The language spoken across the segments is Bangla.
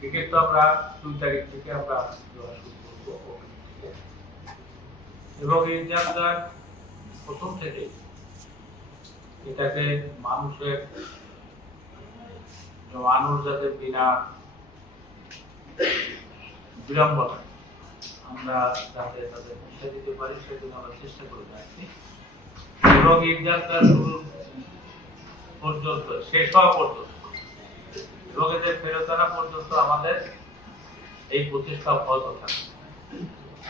টিকিট তো আমরা 2 তারিখ থেকে আমরা দেওয়া শুরু করবো এবং এই যাত্রার প্রথম থেকে এটাকে মানুষের মানুষ যাতে বিনা বিড়ম্বনা আমরা যাতে তাদের পৌঁছে দিতে পারি সেজন্য আমরা চেষ্টা করে যাচ্ছি এবং এই যাত্রা শুরু পর্যন্ত শেষ হওয়া পর্যন্ত এবং এদের ফেরত আনা পর্যন্ত আমাদের এই প্রচেষ্টা অব্যাহত থাকবে।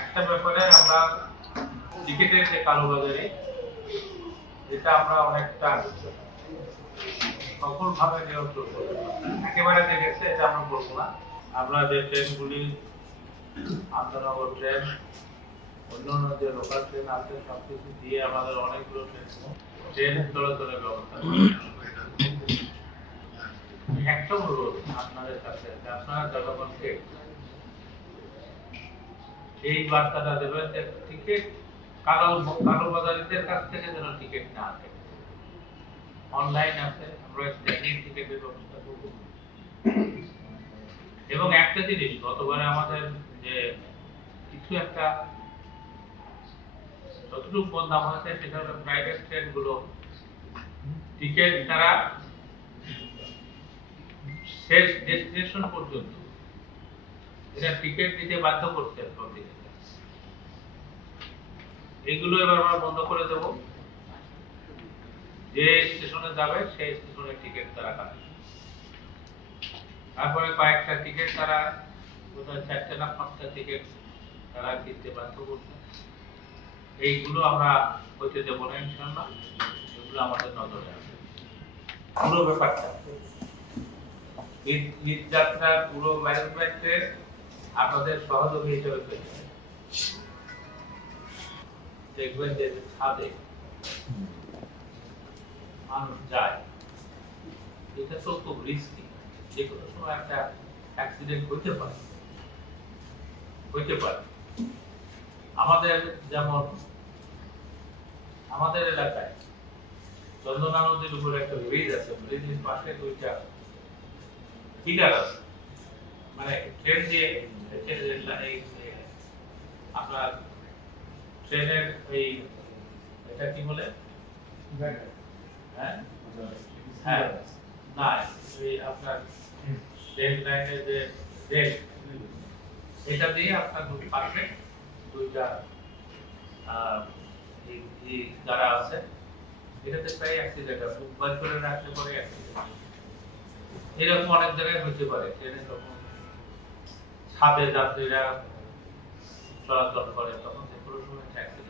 একটা ব্যাপারে আমরা টিকিটের যে কালোবাজারি এটা আমরা অনেকটা সফলভাবে নিয়ন্ত্রণ করতে পারি। একেবারে দেখেছে এটা আমরা বলবো না। আমরা যে ট্রেনগুলি আন্তনগর ট্রেন অন্যান্য যে লোকাল ট্রেন আছে সবকিছু দিয়ে আমাদের অনেকগুলো ট্রেন চলাচলের ব্যবস্থা একটা অনুরোধ আপনাদের কাছে আপনারা জনগণকে এই বার্তাটা দেবেন যে টিকিট কালোবাজারিদের কাছ থেকে যেন টিকিট না আসে। অনলাইন আছে আমরা টিকিটের ব্যবস্থা করব এবং একটা জিনিস গতবারে আমাদের যে কিছু একটা যতটুকু বদনাম হয়েছে সেটা হলো প্রাইভেট ট্রেন গুলো টিকিট তারা শেষ ডেস্টিনেশন পর্যন্ত এটা টিকিট দিতে বাধ্য করছে এগুলো এবার আমরা বন্ধ করে দেব। যে স্টেশনে যাবে সেই স্টেশনের টিকিট তারা কাটবে। তারপরে কয়েকটা টিকিট তারা বোধহয় 4টা না 5টা টিকিট তারা কিনতে বাধ্য করছে। এইগুলো আমরা হইতে দেবো না ইনশাআল্লাহ। এগুলো আমাদের নজরে আসবে। পুরো ব্যাপারটা ঈদ যাত্রার পুরো ম্যানেজমেন্টে আপনাদের সহযোগী হিসেবে পেয়েছে। দেখবেন যে ছাদে মানুষ যায় এটা তো খুব রিস্কি। যে কোনো সময় একটা অ্যাক্সিডেন্ট হইতে পারে। আমাদের যেমন আমাদের এলাকায় চন্দনা নদীর উপরে একটা ব্রিজ আছে, ব্রিজের পাশে 2টা ফিডার আছে, মানে ট্রেন দিয়ে আপনার ট্রেনের এই এটা কি বলে হ্যাঁ হ্যাঁ না এই আপনার ট্রেন লাইনের যে রেল এটা দিয়ে আপনার পাশে 2টা যারা আছে এটাতে প্রায় অ্যাক্সিডেন্ট আছে। উদ্ধার করে রাখতে পারে অ্যাক্সিডেন্ট এরকম অনেক জায়গায় হতে পারে। ট্রেনে যখন ছাদে যাত্রীরা চলাচল করে তখন যে কোনো সময় অ্যাক্সিডেন্ট